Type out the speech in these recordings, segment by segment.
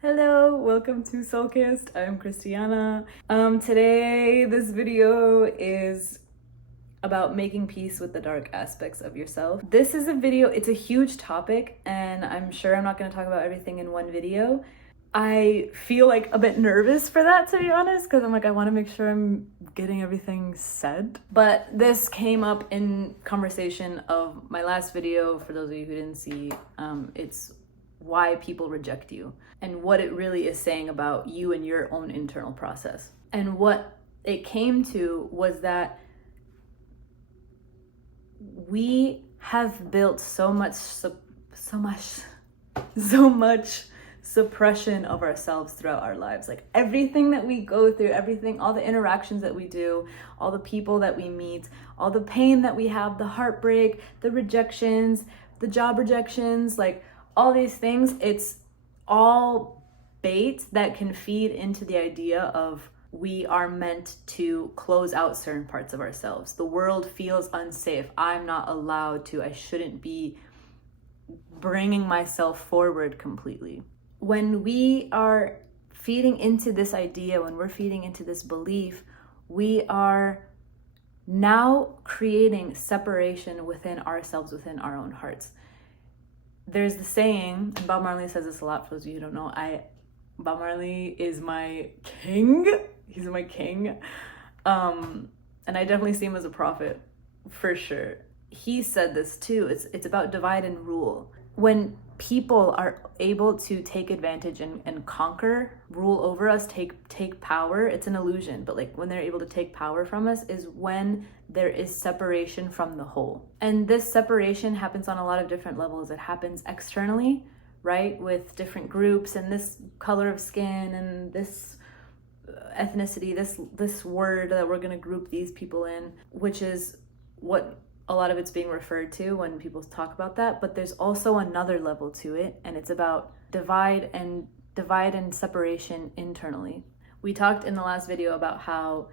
Hello, welcome to Soulkissed. I'm Christiana. Today this video is about making peace with the dark aspects of yourself. This is a video, it's a huge topic, and I'm sure I'm not going to talk about everything in one video. I feel like a bit nervous for that, to be honest, because I'm like, I want to make sure I'm getting everything said. But this came up in conversation of my last video. For those of you who didn't see, it's why people reject you and what it really is saying about you and your own internal process. And what it came to was that we have built so much suppression of ourselves throughout our lives. Like everything that we go through, everything, all the interactions that we do, all the people that we meet, all the pain that we have, the heartbreak, the rejections, the job rejections, like all these things, it's all bait that can feed into the idea of we are meant to close out certain parts of ourselves. The world feels unsafe. I'm not allowed to. I shouldn't be bringing myself forward completely. When we are feeding into this idea, when we're feeding into this belief, we are now creating separation within ourselves, within our own hearts. There's the saying, and Bob Marley says this a lot for those of you who don't know, Bob Marley is my king. He's my king. And I definitely see him as a prophet, for sure. He said this too. It's about divide and rule. When people are able to take advantage and conquer, rule over us, take power, it's an illusion. But like when they're able to take power from us is when there is separation from the whole. And this separation happens on a lot of different levels. It happens externally, right? With different groups and this color of skin and this ethnicity, this word that we're going to group these people in, which is what a lot of it's being referred to when people talk about that. But there's also another level to it, and it's about divide and separation internally. We talked in the last video about how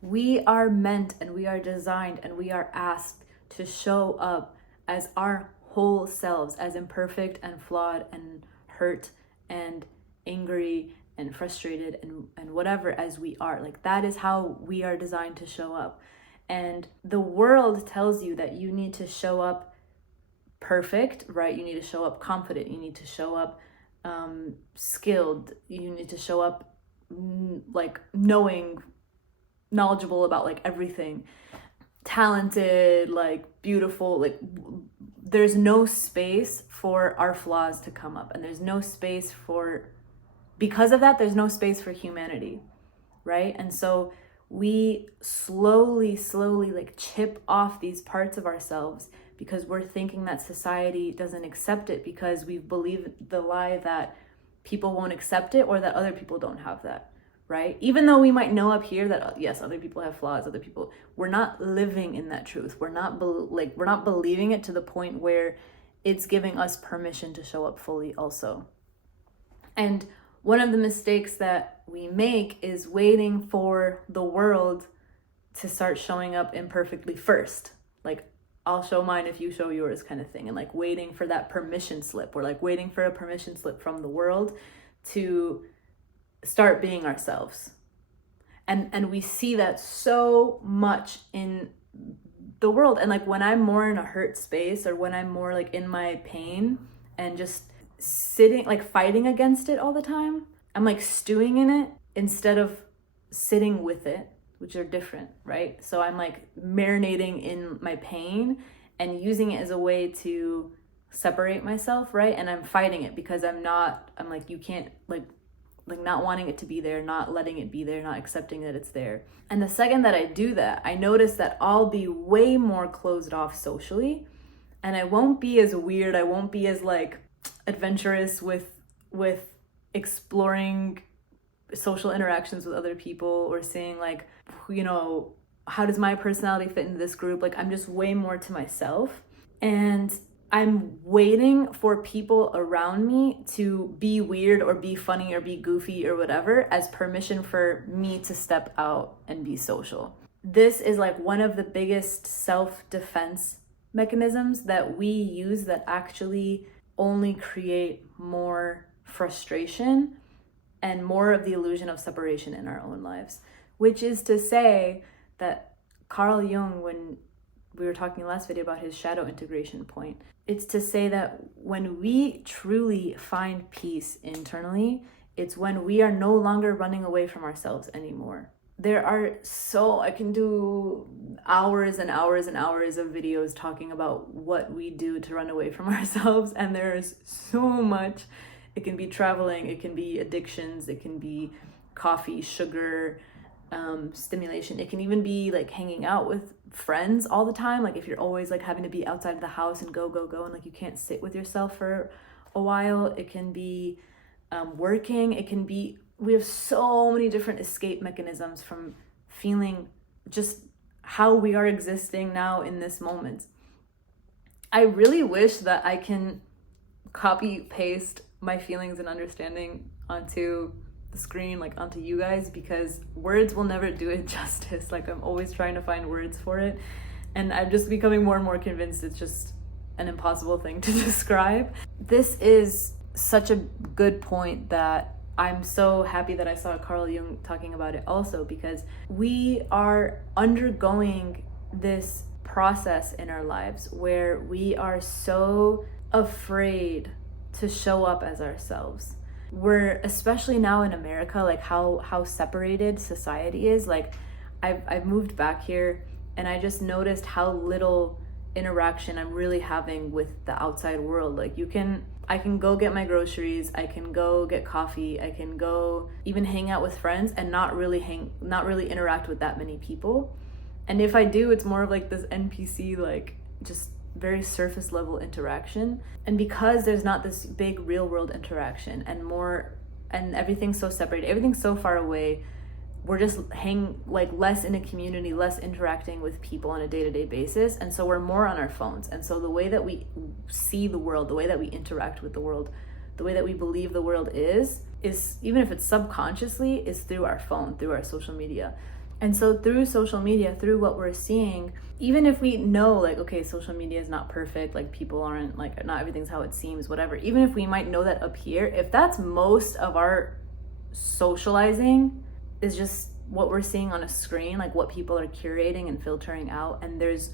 we are meant and we are designed and we are asked to show up as our whole selves, as imperfect and flawed and hurt and angry and frustrated and whatever as we are. Like that is how we are designed to show up. And the world tells you that you need to show up perfect, right? You need to show up confident. You need to show up skilled. You need to show up like knowledgeable about like everything, talented, like beautiful. Like there's no space for our flaws to come up, and there's no space because of that, there's no space for humanity, right? And so we slowly like chip off these parts of ourselves because we're thinking that society doesn't accept it, because we've believed the lie that people won't accept it or that other people don't have that, right? Even though we might know up here that yes, other people have flaws, we're not living in that truth. We're not believing it to the point where it's giving us permission to show up fully also. And one of the mistakes that we make is waiting for the world to start showing up imperfectly first. Like, I'll show mine if you show yours kind of thing. And like waiting for that permission slip. We're like waiting for a permission slip from the world to start being ourselves. And we see that so much in the world. And like when I'm more in a hurt space, or when I'm more like in my pain and just sitting, like fighting against it all the time, I'm like stewing in it instead of sitting with it, which are different, right? So I'm like marinating in my pain and using it as a way to separate myself, right? And I'm fighting it because I'm like, you can't, like not wanting it to be there, not letting it be there, not accepting that it's there. And the second that I do that, I notice that I'll be way more closed off socially, and I won't be as weird, I won't be as like adventurous with exploring social interactions with other people, or seeing like, you know, how does my personality fit into this group? Like I'm just way more to myself, and I'm waiting for people around me to be weird or be funny or be goofy or whatever as permission for me to step out and be social. This is like one of the biggest self-defense mechanisms that we use that actually only create more frustration and more of the illusion of separation in our own lives. Which is to say that Carl Jung, when we were talking last video about his shadow integration point, it's to say that when we truly find peace internally, it's when we are no longer running away from ourselves anymore. There are I can do hours and hours and hours of videos talking about what we do to run away from ourselves, and there's so much. It can be traveling, it can be addictions, it can be coffee, sugar, stimulation. It can even be like hanging out with friends all the time. Like if you're always like having to be outside of the house and go, and like you can't sit with yourself for a while. It can be working. It can be, we have so many different escape mechanisms from feeling just how we are existing now in this moment. I really wish that I can copy paste my feelings and understanding onto the screen, like onto you guys, because words will never do it justice. Like I'm always trying to find words for it, and I'm just becoming more and more convinced it's just an impossible thing to describe. This is such a good point that I'm so happy that I saw Carl Jung talking about it also, because we are undergoing this process in our lives where we are so afraid to show up as ourselves. We're, especially now in America, like how separated society is. Like I've moved back here, and I just noticed how little interaction I'm really having with the outside world. Like I can go get my groceries, I can go get coffee, I can go even hang out with friends and not really interact with that many people. And if I do, it's more of like this NPC, like just very surface level interaction. And because there's not this big real world interaction and everything's so separated, everything's so far away, we're just less in a community, less interacting with people on a day-to-day basis. And so we're more on our phones. And so the way that we see the world, the way that we interact with the world, the way that we believe the world is even if it's subconsciously, is through our phone, through our social media. And so through social media, through what we're seeing, even if we know like, okay, social media is not perfect, like people aren't, like not everything's how it seems, whatever, even if we might know that up here, if that's most of our socializing is just what we're seeing on a screen, like what people are curating and filtering out, and there's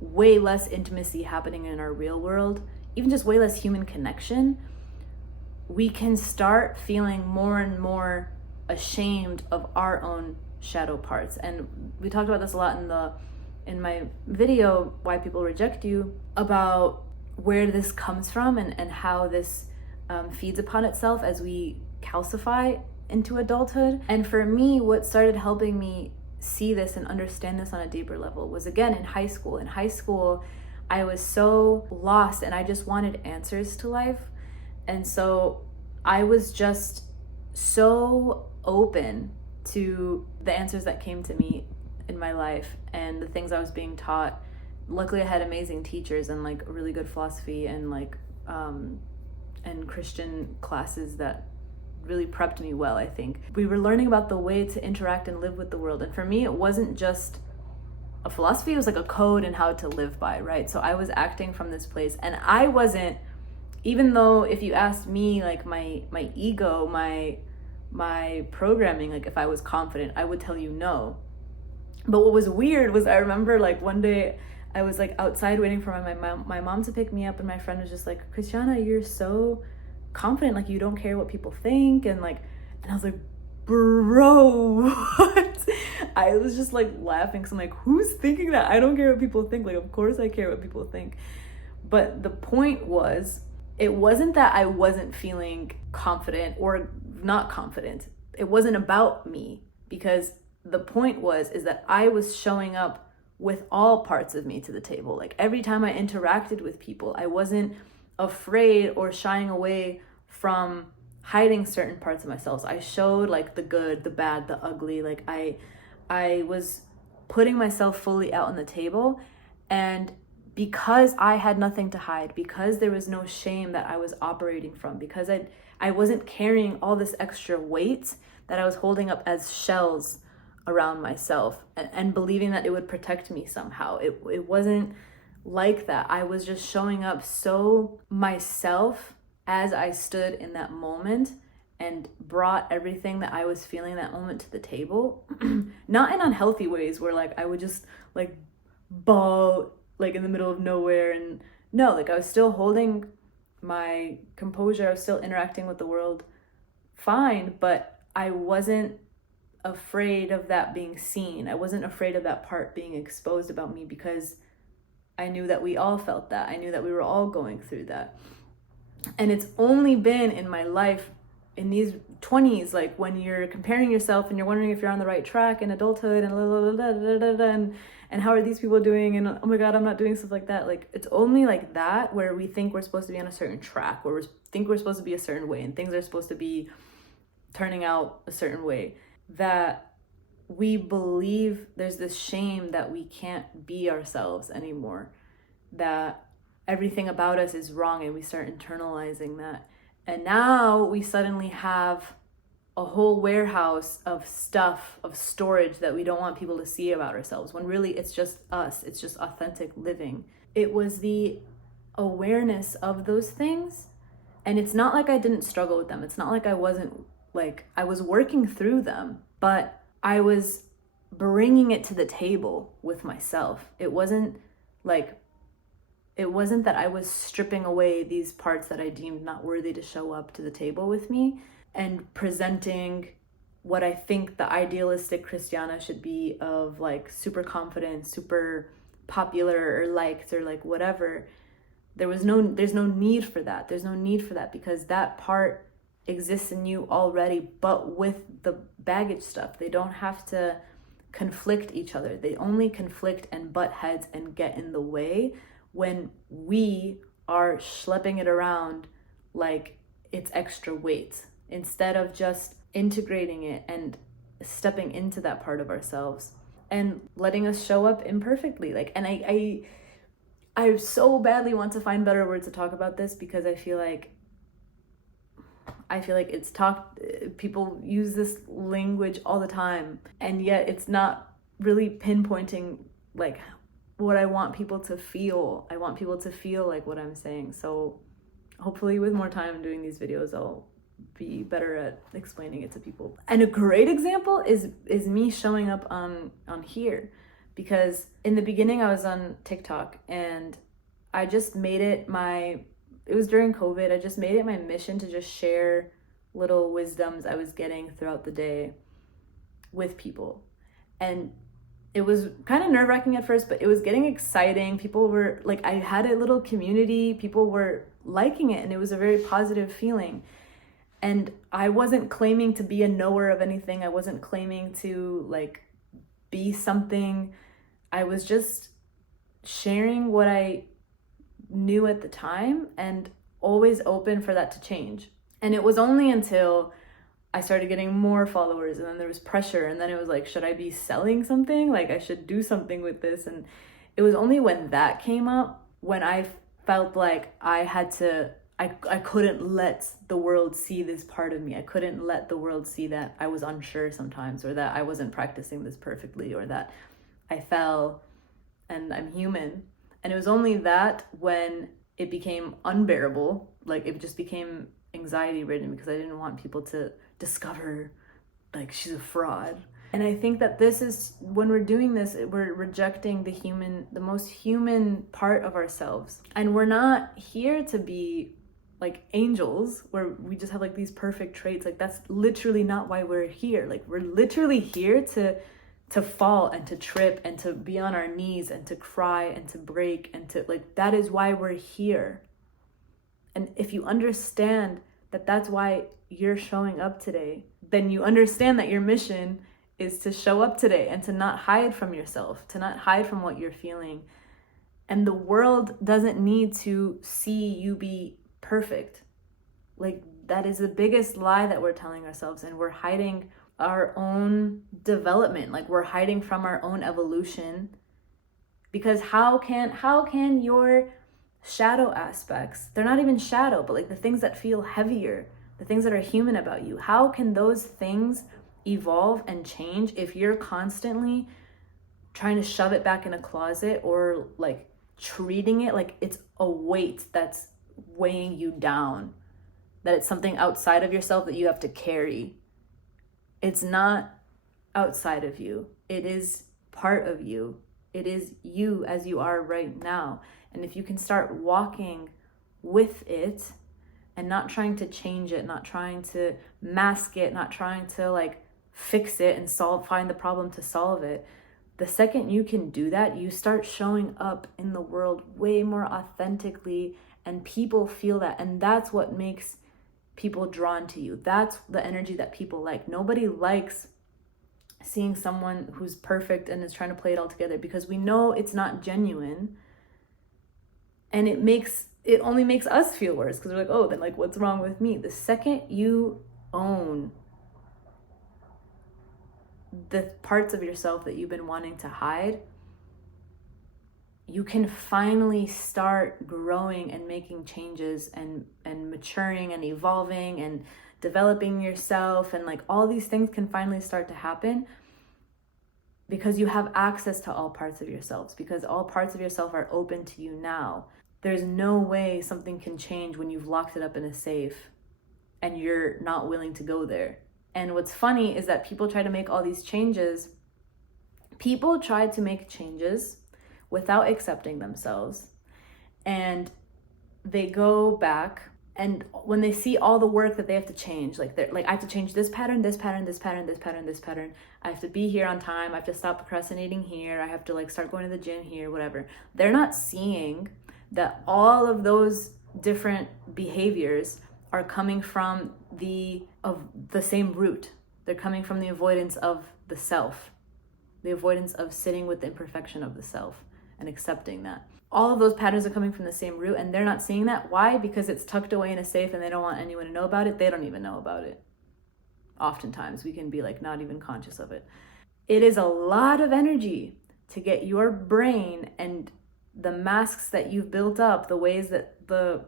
way less intimacy happening in our real world, even just way less human connection, we can start feeling more and more ashamed of our own shadow parts. And we talked about this a lot in my video, Why People Reject You, about where this comes from and how this feeds upon itself as we calcify into adulthood. And for me, what started helping me see this and understand this on a deeper level was, again, in high school. In high school, I was so lost and I just wanted answers to life. And so I was just so open to the answers that came to me in my life and the things I was being taught. Luckily, I had amazing teachers and like really good philosophy and like and Christian classes that really prepped me well, I think. We were learning about the way to interact and live with the world. And for me, it wasn't just a philosophy, it was like a code and how to live by, right? So I was acting from this place, and I wasn't, even though if you asked me, like my ego, my programming, like if I was confident, I would tell you no. But what was weird was I remember like one day I was like outside waiting for my mom to pick me up, and my friend was just like, Christiana, you're so confident, like you don't care what people think, and I was like, bro, what? I was just like laughing because I'm like, who's thinking that? I don't care what people think. Like, of course I care what people think. But the point was, it wasn't that I wasn't feeling confident or not confident. It wasn't about me, because the point is that I was showing up with all parts of me to the table. Like every time I interacted with people, I wasn't afraid or shying away from hiding certain parts of myself. I showed like the good, the bad, the ugly. Like I was putting myself fully out on the table. And because I had nothing to hide, because there was no shame that I was operating from, because I wasn't carrying all this extra weight that I was holding up as shells around myself and believing that it would protect me somehow. It wasn't like that. I was just showing up so myself as I stood in that moment and brought everything that I was feeling that moment to the table, not in unhealthy ways where like I would just like bawl like in the middle of nowhere, and no, like I was still holding my composure, I was still interacting with the world fine, but I wasn't afraid of that being seen. I wasn't afraid of that part being exposed about me, because I knew that we all felt that. I knew that we were all going through that. And it's only been in my life in these 20s, like when you're comparing yourself and you're wondering if you're on the right track in adulthood and and how are these people doing, and oh my god, I'm not doing stuff like that. Like it's only like that where we think we're supposed to be on a certain track, where we think we're supposed to be a certain way and things are supposed to be turning out a certain way, that we believe there's this shame that we can't be ourselves anymore, that everything about us is wrong, and we start internalizing that. And now we suddenly have a whole warehouse of stuff, of storage that we don't want people to see about ourselves, when really it's just us, it's just authentic living. It was the awareness of those things, and it's not like I didn't struggle with them, it's not like I wasn't, like I was working through them, but I was bringing it to the table with myself. It wasn't that I was stripping away these parts that I deemed not worthy to show up to the table with me and presenting what I think the idealistic Christiana should be, of like super confident, super popular, or liked, or like whatever. There's no need for that. There's no need for that, because that part exists in you already, but with the baggage stuff. They don't have to conflict each other. They only conflict and butt heads and get in the way when we are schlepping it around like it's extra weight, instead of just integrating it and stepping into that part of ourselves and letting us show up imperfectly. Like, and I so badly want to find better words to talk about this, because I feel like it's people use this language all the time, and yet it's not really pinpointing like what I want people to feel. I want people to feel like what I'm saying. So hopefully with more time doing these videos, I'll be better at explaining it to people. And a great example is me showing up on here, because in the beginning I was on TikTok, and I just made it it was during COVID, I just made it my mission to just share little wisdoms I was getting throughout the day with people. And it was kind of nerve-wracking at first, but it was getting exciting. People were like, I had a little community, people were liking it, and it was a very positive feeling. And I wasn't claiming to be a knower of anything. I wasn't claiming to like be something. I was just sharing what I knew at the time, and always open for that to change. And it was only until I started getting more followers, and then there was pressure, and then it was like, should I be selling something? Like I should do something with this. And it was only when that came up, when I felt like I couldn't let the world see this part of me. I couldn't let the world see that I was unsure sometimes, or that I wasn't practicing this perfectly, or that I fell and I'm human. And it was only that when it became unbearable, like it just became anxiety ridden, because I didn't want people to discover like she's a fraud. And I think that this is, when we're doing this, we're rejecting the most human part of ourselves. And we're not here to be like angels where we just have like these perfect traits. Like that's literally not why we're here. Like we're literally here to fall and to trip and to be on our knees and to cry and to break, and to like, that is why we're here. And if you understand that that's why you're showing up today, then you understand that your mission is to show up today and to not hide from yourself, to not hide from what you're feeling. And the world doesn't need to see you be perfect. Like that is the biggest lie that we're telling ourselves, and we're hiding our own development. Like we're hiding from our own evolution, because how can your shadow aspects, they're not even shadow, but like the things that feel heavier, the things that are human about you, how can those things evolve and change if you're constantly trying to shove it back in a closet, or like treating it like it's a weight that's weighing you down? that it's something outside of yourself that you have to carry. It's not outside of you. It is part of you. It is you as you are right now. And if you can start walking with it and not trying to change it, not trying to mask it, not trying to like fix it and find the problem to solve it, the second you can do that, you start showing up in the world way more authentically, and people feel that. And that's what makes people drawn to you. That's the energy that people like. Nobody likes seeing someone who's perfect and is trying to play it all together, because we know it's not genuine, and it only makes us feel worse, because we're like, oh, then like what's wrong with me? The second you own the parts of yourself that you've been wanting to hide, you can finally start growing and making changes and maturing and evolving and developing yourself, and like all these things can finally start to happen because you have access to all parts of yourselves, because all parts of yourself are open to you now. There's no way something can change when you've locked it up in a safe and you're not willing to go there. And what's funny is that people try to make all these changes. People try to make changes without accepting themselves. And they go back, and when they see all the work that they have to change, like they're like, I have to change this pattern, this pattern, this pattern, this pattern, this pattern. I have to be here on time. I have to stop procrastinating here. I have to like start going to the gym here, whatever. They're not seeing that all of those different behaviors are coming from the same root. They're coming from the avoidance of the self, the avoidance of sitting with the imperfection of the self and accepting that. All of those patterns are coming from the same root, and they're not seeing that. Why? Because it's tucked away in a safe and they don't want anyone to know about it. They don't even know about it. Oftentimes we can be like not even conscious of it. It is a lot of energy to get your brain and the masks that you've built up, the ways that the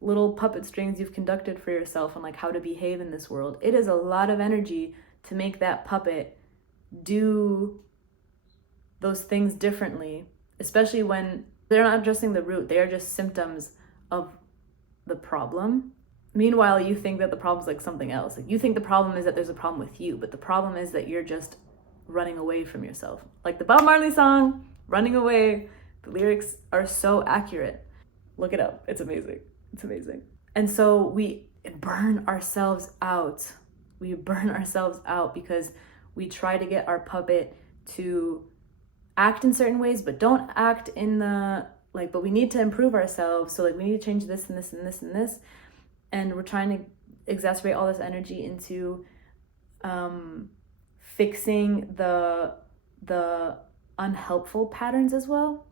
little puppet strings you've conducted for yourself and like how to behave in this world. It is a lot of energy to make that puppet do those things differently, especially when they're not addressing the root. They are just symptoms of the problem. Meanwhile, you think that the problem is like something else. Like you think the problem is that there's a problem with you, but the problem is that you're just running away from yourself. Like the Bob Marley song, Running Away. The lyrics are so accurate. Look it up. It's amazing. It's amazing. And so we burn ourselves out. We burn ourselves out because we try to get our puppet to act in certain ways, but don't act in the, like, but we need to improve ourselves. So like we need to change this and this and this and this. And we're trying to exacerbate all this energy into fixing the unhelpful patterns as well.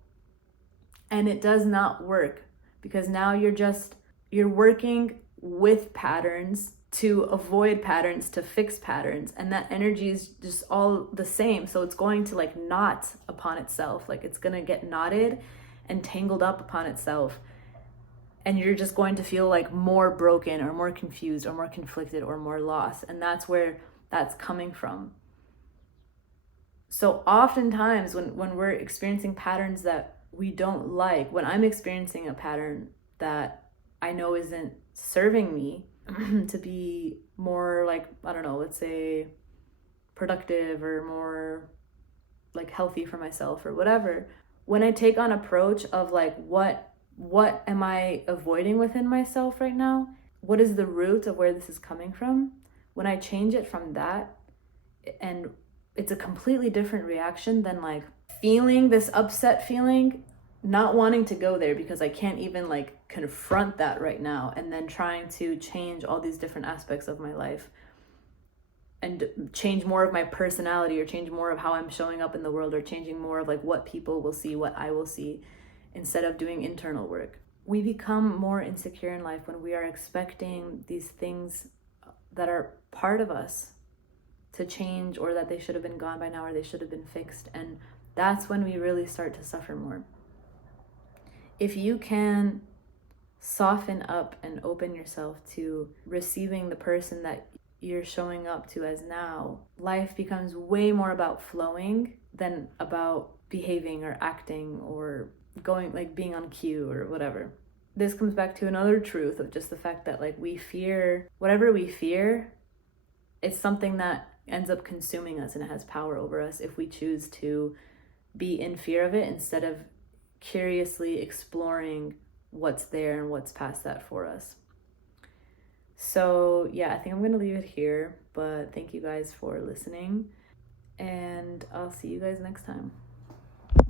And it does not work, because now you're working with patterns to avoid patterns, to fix patterns, and that energy is just all the same. So it's going to like knot upon itself, like it's gonna get knotted and tangled up upon itself, and you're just going to feel like more broken or more confused or more conflicted or more lost. And that's where that's coming from. So oftentimes when we're experiencing patterns that we don't like, when I'm experiencing a pattern that I know isn't serving me to be more like, I don't know, let's say productive or more like healthy for myself or whatever, when I take on approach of like, what am I avoiding within myself right now? What is the root of where this is coming from? When I change it from that, and it's a completely different reaction than like feeling this upset feeling, not wanting to go there because I can't even like confront that right now, and then trying to change all these different aspects of my life and change more of my personality, or change more of how I'm showing up in the world, or changing more of like what people will see, what I will see, instead of doing internal work. We become more insecure in life when we are expecting these things that are part of us to change, or that they should have been gone by now, or they should have been fixed. And that's when we really start to suffer more. If you can soften up and open yourself to receiving the person that you're showing up to as now, life becomes way more about flowing than about behaving or acting or going, like being on cue or whatever. this comes back to another truth of just the fact that like we fear, whatever we fear, it's something that ends up consuming us and it has power over us if we choose to be in fear of it instead of curiously exploring what's there and what's past that for us. So yeah, I think I'm gonna leave it here, but thank you guys for listening, and I'll see you guys next time.